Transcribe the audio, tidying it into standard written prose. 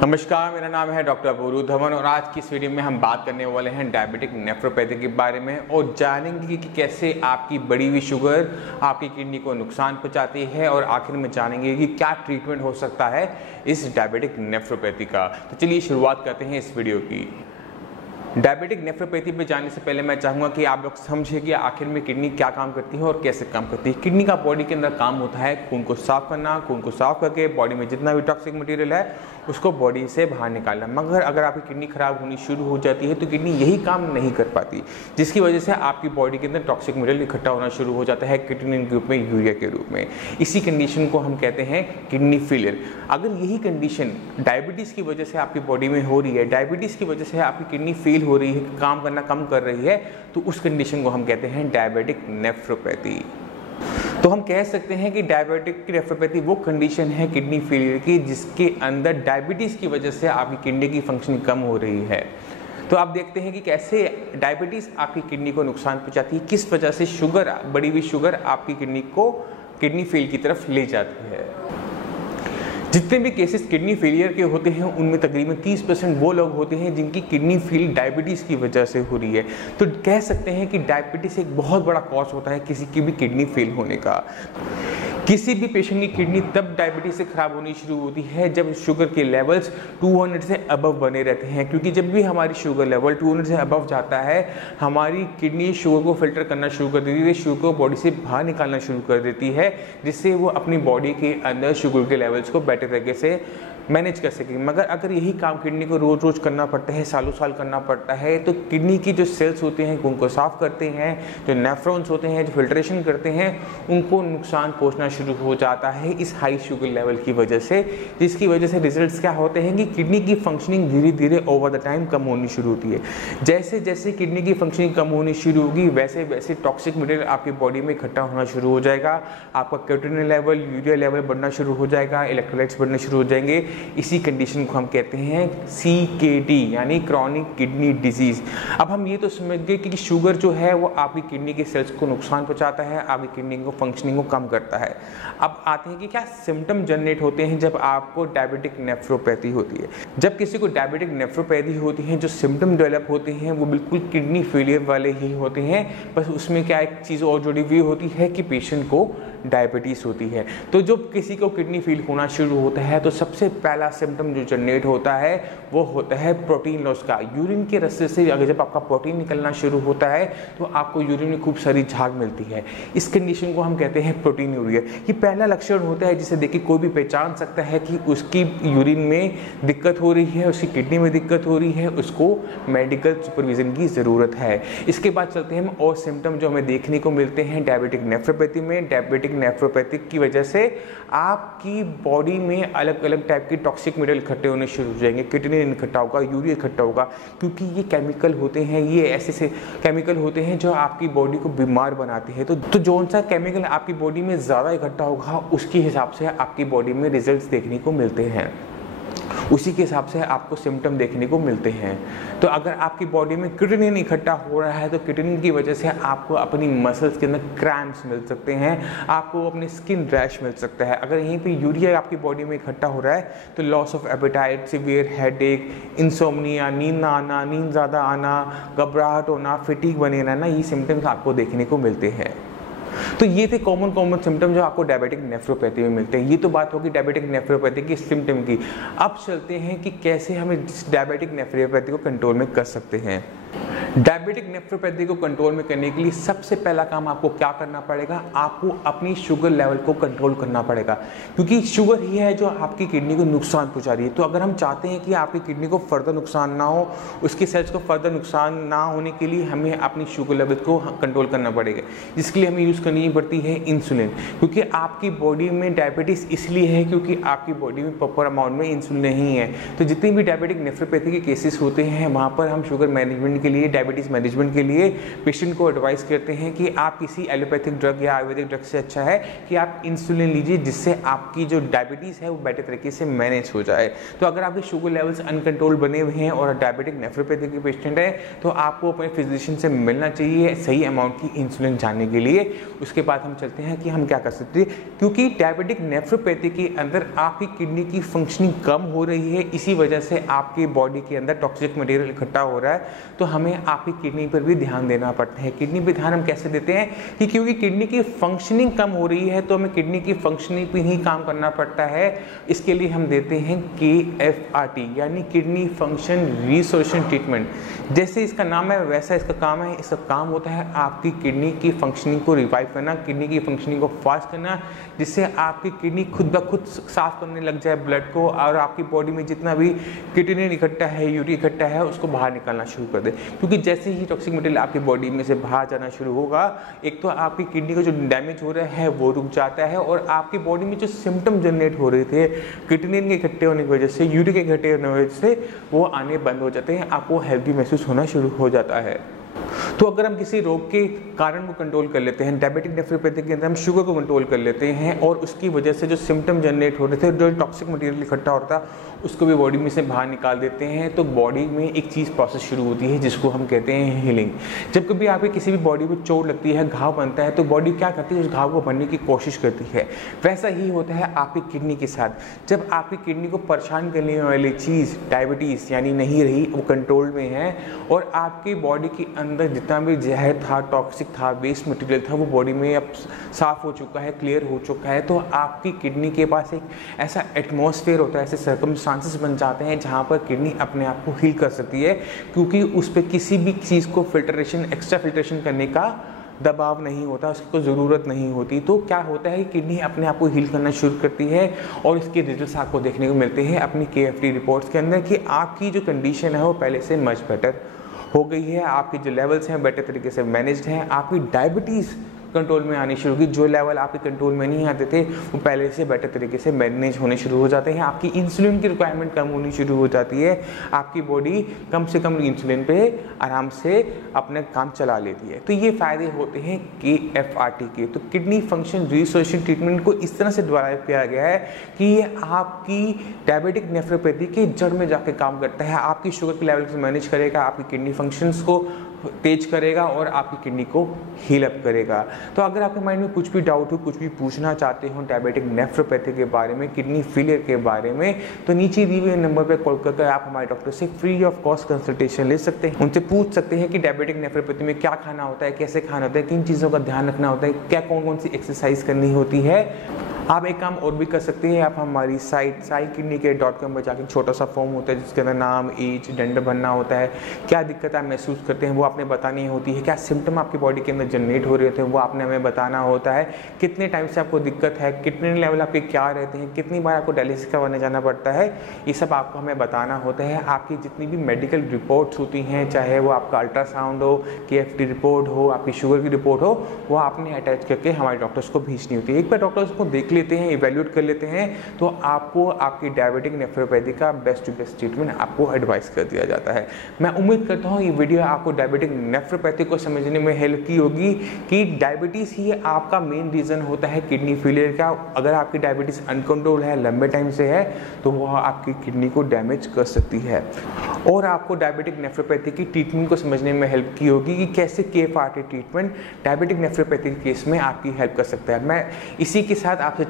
नमस्कार, मेरा नाम है डॉक्टर अपूर्व धवन और आज की इस वीडियो में हम बात करने वाले हैं डायबिटिक नेफ्रोपैथी के बारे में और जानेंगे कि कैसे आपकी बढ़ी हुई शुगर आपकी किडनी को नुकसान पहुंचाती है और आखिर में जानेंगे कि क्या ट्रीटमेंट हो सकता है इस डायबिटिक नेफ्रोपैथी का। तो चलिए शुरुआत करते हैं इस वीडियो की। डायबिटिक नेफ्रोपैथी पे जाने से पहले मैं चाहूँगा कि आप लोग समझिए कि आखिर में किडनी क्या काम करती है और कैसे काम करती है। किडनी का बॉडी के अंदर काम होता है खून को साफ करना, खून को साफ करके बॉडी में जितना भी टॉक्सिक मटेरियल है उसको बॉडी से बाहर निकालना। मगर अगर आपकी किडनी खराब होनी शुरू हो जाती है तो किडनी यही काम नहीं कर पाती, जिसकी वजह से आपकी बॉडी के अंदर टॉक्सिक मटेरियल इकट्ठा होना शुरू हो जाता है किडनी के रूप में, यूरिया के रूप में। इसी कंडीशन को हम कहते हैं किडनी फेलियर। अगर यही कंडीशन डायबिटीज़ की वजह से आपकी बॉडी में हो रही है, डायबिटीज़ की वजह से आपकी किडनी फेल हो रही है, काम करना कम कर रही है, तो उस कंडीशन को हम कहते हैं डायबिटिक नेफ्रोपैथी। तो हम कह सकते हैं कि डायबिटिक नेफ्रोपैथी वो कंडीशन है किडनी फेलियर की जिसके अंदर डायबिटीज़ की वजह से आपकी किडनी की फंक्शनिंग कम हो रही है। तो आप देखते हैं कि कैसे डायबिटीज़ आपकी किडनी को नुकसान पहुंचाती है, किस वजह से शुगर, बढ़ी हुई शुगर आपकी किडनी को किडनी फेल की तरफ ले जाती है। जितने भी केसेस किडनी फेलियर के होते हैं उनमें तकरीबन 30% वो लोग होते हैं जिनकी किडनी फेल डायबिटीज़ की वजह से हो रही है। तो कह सकते हैं कि डायबिटीज़ एक बहुत बड़ा कॉज होता है किसी की भी किडनी फेल होने का। किसी भी पेशेंट की किडनी तब डायबिटीज़ से ख़राब होनी शुरू होती है जब शुगर के लेवल्स 200 से अबव बने रहते हैं, क्योंकि जब भी हमारी शुगर लेवल 200 से अबव जाता है हमारी किडनी शुगर को फिल्टर करना शुरू कर देती है, शुगर को बॉडी से बाहर निकालना शुरू कर देती है, जिससे वो अपनी बॉडी के अंदर शुगर के लेवल्स को बेटर तरीके से मैनेज कर सकें। मगर अगर यही काम किडनी को रोज़ रोज़ करना पड़ता है, सालों साल करना पड़ता है, तो किडनी की जो सेल्स होते हैं उनको साफ करते हैं, जो नेफ्रॉन्स होते हैं जो फिल्ट्रेशन करते हैं उनको नुकसान पहुंचना शुरू हो जाता है इस हाई शुगर लेवल की वजह से, जिसकी वजह से रिजल्ट्स क्या होते हैं कि किडनी की फंक्शनिंग धीरे धीरे ओवर द टाइम कम होनी शुरू होती है। जैसे जैसे किडनी की फंक्शनिंग कम होनी शुरू होगी वैसे वैसे टॉक्सिक मटेरियल आपकी बॉडी में इकट्ठा होना शुरू हो जाएगा, आपका क्रिएटिनिन लेवल, यूरिया लेवल बढ़ना शुरू हो जाएगा, इलेक्ट्रोलाइट्स बढ़ने शुरू हो जाएंगे। इसी कंडीशन को हम कहते हैं CKD यानी क्रॉनिक किडनी डिजीज। अब हम ये तो समझ गए कि शुगर जो है वो आपकी किडनी के सेल्स को नुकसान पहुंचाता है, आपकी किडनी को फंक्शनिंग को कम करता है। अब आते हैं कि क्या सिम्टम जनरेट होते हैं जब आपको डायबिटिक नेफ्रोपैथी होती है। जब किसी को डायबिटिक नेफ्रोपैथी होती है जो सिम्टम डेवलप होते हैं वो बिल्कुल किडनी फेलियर वाले ही होते हैं, बस उसमें क्या एक चीज़ और जुड़ी हुई होती है कि पेशेंट को डायबिटीज़ होती है। तो जब किसी को किडनी फेल होना शुरू होता है तो सबसे पहला सिम्टम जो जनरेट होता है वो होता है प्रोटीन लॉस का। यूरिन के रास्ते से अगर जब आपका प्रोटीन निकलना शुरू होता है तो आपको यूरिन में खूब सारी झाग मिलती है। इस कंडीशन को हम कहते हैं प्रोटीन यूरिया। ये पहला लक्षण होता है जिसे देख के कोई भी पहचान सकता है कि उसकी यूरिन में दिक्कत हो रही है, उसकी किडनी में दिक्कत हो रही है, उसको मेडिकल सुपरविजन की ज़रूरत है। इसके बाद चलते हैं हम और सिम्टम जो हमें देखने को मिलते हैं डायबिटिक नेफ्रोपैथी में। डायबिटिक नेफ्रोपैथिक की वजह से आपकी बॉडी में अलग अलग टाइप के टॉक्सिक मटेरियल इकट्ठे होने शुरू हो जाएंगे, किडनी इकट्ठा होगा, यूरिया इकट्ठा होगा, क्योंकि ये केमिकल होते हैं, ये ऐसे से केमिकल होते हैं जो आपकी बॉडी को बीमार बनाते हैं। तो जो सा केमिकल आपकी बॉडी में ज़्यादा इकट्ठा होगा उसके हिसाब से आपकी बॉडी में रिजल्ट्स देखने को मिलते हैं, उसी के हिसाब से आपको सिम्टम देखने को मिलते हैं। तो अगर आपकी बॉडी में किडनी इकट्ठा हो रहा है तो किडनी की वजह से आपको अपनी मसल्स के अंदर क्रैम्प्स मिल सकते हैं, आपको अपनी स्किन रैश मिल सकता है। अगर यहीं पे यूरिया आपकी बॉडी में इकट्ठा हो रहा है तो loss of appetite, severe headache, insomnia, नींद ना आना, नींद ज़्यादा आना, घबराहट होना, फिटीग बने रहना, ये सिम्टम्स आपको देखने को मिलते हैं। तो ये थे कॉमन सिम्टम जो आपको डायबिटिक नेफ्रोपैथी में मिलते हैं। ये तो बात होगी डायबिटिक नेफ्रोपैथी की सिम्टम की। अब चलते हैं कि कैसे हम इस डायबिटिक नेफ्रोपैथी को कंट्रोल में कर सकते हैं। डायबिटिक नेफ्रोपैथी को कंट्रोल में करने के लिए सबसे पहला काम आपको क्या करना पड़ेगा, आपको अपनी शुगर लेवल को कंट्रोल करना पड़ेगा, क्योंकि शुगर ही है जो आपकी किडनी को नुकसान पहुंचा रही है। तो अगर हम चाहते हैं कि आपकी किडनी को फर्दर नुकसान ना हो, उसकी सेल्स को फर्दर नुकसान ना होने के लिए हमें अपनी शुगर लेवल को कंट्रोल करना पड़ेगा, जिसके लिए हमें यूज़ करनी पड़ती है इंसुलिन। क्योंकि आपकी बॉडी में डायबिटीज़ इसलिए है क्योंकि आपकी बॉडी में प्रॉपर अमाउंट में इंसुलिन नहीं है। तो जितनी भी डायबिटिक नेफ्रोपैथी के केसेस होते हैं वहाँ पर हम शुगर मैनेजमेंट के लिए डायबिटीज़ मैनेजमेंट के लिए पेशेंट को एडवाइस करते हैं कि आप किसी एलोपैथिक ड्रग या आयुर्वेदिक ड्रग से अच्छा है कि आप इंसुलिन लीजिए, जिससे आपकी जो डायबिटीज़ है वो बेटर तरीके से मैनेज हो जाए। तो अगर आपके शुगर लेवल्स अनकंट्रोल बने हुए हैं और डायबिटिक नेफ्रोपैथी के पेशेंट है तो आपको अपने फिजिशियन से मिलना चाहिए सही अमाउंट की इंसुलिन जानने के लिए। उसके बाद हम चलते हैं कि हम क्या कर सकते हैं, क्योंकि डायबिटिक नेफ्रोपैथी के अंदर आपकी किडनी की फंक्शनिंग कम हो रही है, इसी वजह से आपकी बॉडी के अंदर टॉक्सिक मटेरियल इकट्ठा हो रहा है, तो हमें आपकी किडनी पर भी ध्यान देना पड़ता है। किडनी पर ध्यान हम कैसे देते हैं कि क्योंकि किडनी की फंक्शनिंग कम हो रही है तो हमें किडनी की फंक्शनिंग पर ही काम करना पड़ता है। इसके लिए हम देते हैं KFRT यानी किडनी फंक्शन रिस्टोरेशन ट्रीटमेंट। जैसे इसका नाम है वैसा इसका काम है। इसका काम होता है आपकी किडनी की फंक्शनिंग को रिवाइव करना, किडनी की फंक्शनिंग को फास्ट करना, जिससे आपकी किडनी खुद ब खुद साफ करने लग जाए ब्लड को और आपकी बॉडी में जितना भी किडनी इकट्ठा है, यूरिन इकट्ठा है, उसको बाहर निकालना शुरू कर दे। क्योंकि जैसे ही टॉक्सिक मटेरियल आपकी बॉडी में से बाहर जाना शुरू होगा, एक तो आपकी किडनी का जो डैमेज हो रहा है वो रुक जाता है और आपकी बॉडी में जो सिम्टम जनरेट हो रहे थे किडनी के इकट्ठे होने की वजह से, यूरिन के इकट्ठे होने की वजह से, वो आने बंद हो जाते हैं, आपको हेल्दी महसूस होना शुरू हो जाता है। तो अगर हम किसी रोग के कारण को कंट्रोल कर लेते हैं, डायबिटिक नेफ्रोपैथी के अंदर हम शुगर को कंट्रोल कर लेते हैं और उसकी वजह से जो सिम्टम जनरेट हो रहे थे, जो टॉक्सिक मटेरियल इकट्ठा हो रहा था, उसको भी बॉडी में से बाहर निकाल देते हैं, तो बॉडी में एक चीज़ प्रोसेस शुरू होती है जिसको हम कहते हैं हीलिंग। जब कभी आपकी किसी भी बॉडी में चोट लगती है, घाव बनता है, तो बॉडी क्या करती है, उस घाव को भरने की कोशिश करती है। वैसा ही होता है आपकी किडनी के साथ। जब आपकी किडनी को परेशान करने वाली चीज़ डायबिटीज़ यानी नहीं रही, वो कंट्रोल में है और आपकी बॉडी के अंदर जितना भी जहर था, टॉक्सिक था, वेस्ट मटेरियल था, वो बॉडी में अब साफ हो चुका है, क्लियर हो चुका है, तो आपकी किडनी के पास एक ऐसा एटमॉस्फेयर होता है, ऐसे सर्कमस्टांसेस बन जाते हैं जहाँ पर किडनी अपने आप को हील कर सकती है, क्योंकि उस पर किसी भी चीज़ को फिल्ट्रेशन, एक्स्ट्रा फिल्ट्रेशन करने का दबाव नहीं होता, उसको ज़रूरत नहीं होती। तो क्या होता है, किडनी अपने आप को हील करना शुरू करती है और इसके रिजल्ट्स आपको देखने को मिलते हैं अपनी KFT रिपोर्ट्स के अंदर कि आपकी जो कंडीशन है वो पहले से मच बेटर हो गई है, आपके जो लेवल्स हैं बेटर तरीके से मैनेज्ड हैं, आपकी डायबिटीज़ कंट्रोल में आनी शुरू की, जो लेवल आपके कंट्रोल में नहीं आते थे वो पहले से बेटर तरीके से मैनेज होने शुरू हो जाते हैं, आपकी इंसुलिन की रिक्वायरमेंट कम होनी शुरू हो जाती है, आपकी बॉडी कम से कम इंसुलिन पे आराम से अपने काम चला लेती है। तो ये फ़ायदे होते हैं KFRT के। तो किडनी फंक्शन रिस्टोरेशन ट्रीटमेंट को इस तरह से डेवलप किया गया है कि ये आपकी डायबिटिक नेफ्रोपैथी के जड़ में जाके काम करता है, आपकी शुगर के लेवल को मैनेज करेगा, आपकी किडनी फंक्शंस को तेज करेगा और आपकी किडनी को हील अप करेगा। तो अगर आपके माइंड में कुछ भी डाउट हो, कुछ भी पूछना चाहते हो डायबिटिक नेफ्रोपैथी के बारे में, किडनी फेलियर के बारे में, तो नीचे दिए हुए नंबर पर कॉल करके आप हमारे डॉक्टर से फ्री ऑफ कॉस्ट कंसल्टेशन ले सकते हैं। उनसे पूछ सकते हैं कि डायबिटिक नेफ्रोपैथी में क्या खाना होता है, कैसे खाना होता है, किन चीज़ों का ध्यान रखना होता है, क्या कौन कौन सी एक्सरसाइज करनी होती है। आप एक काम और भी कर सकते हैं, आप हमारी साइट saikidneycare.com पर जाकर छोटा सा फॉर्म होता है जिसके अंदर नाम, एज, जेंडर भरना होता है, क्या दिक्कत आप महसूस करते हैं वो आपने बतानी होती है, क्या सिम्टम आपकी बॉडी के अंदर जनरेट हो रहे होते हैं वो आपने हमें बताना होता है, कितने टाइम से आपको दिक्कत है, कितने लेवल आपके क्या रहते हैं, कितनी बार आपको डायलिसिस करवाने जाना पड़ता है, ये सब आपको हमें बताना होता है। आपकी जितनी भी मेडिकल रिपोर्ट्स होती हैं, चाहे वो आपका अल्ट्रासाउंड हो, KFT रिपोर्ट हो, आपकी शुगर की रिपोर्ट हो, वो आपने अटैच करके हमारे डॉक्टर्स को भेजनी होती है। एक बार डॉक्टर्स को देख लेते हैं, इवैल्यूएट कर लेते हैं, तो आपको आपकी डायबिटिक नेफ्रोपैथी का बेस्ट टू बेस्ट ट्रीटमेंट आपको एडवाइस कर दिया जाता है। मैं उम्मीद करता हूँ ये वीडियो आपको डायबिटिक नेफ्रोपैथी को समझने में हेल्प की होगी कि डायबिटीज़ ही आपका मेन रीज़न होता है किडनी फेलियर का। अगर आपकी डायबिटीज़ अनकंट्रोल है, लंबे टाइम से है, तो वह आपकी किडनी को डैमेज कर सकती है। और आपको डायबिटिक नेफ्रोपैथी की ट्रीटमेंट को समझने में हेल्प की होगी कि कैसे KFRT ट्रीटमेंट डायबिटिक नेफ्रोपैथी के केस में आपकी हेल्प कर सकता है। मैं इसी के साथ आपसे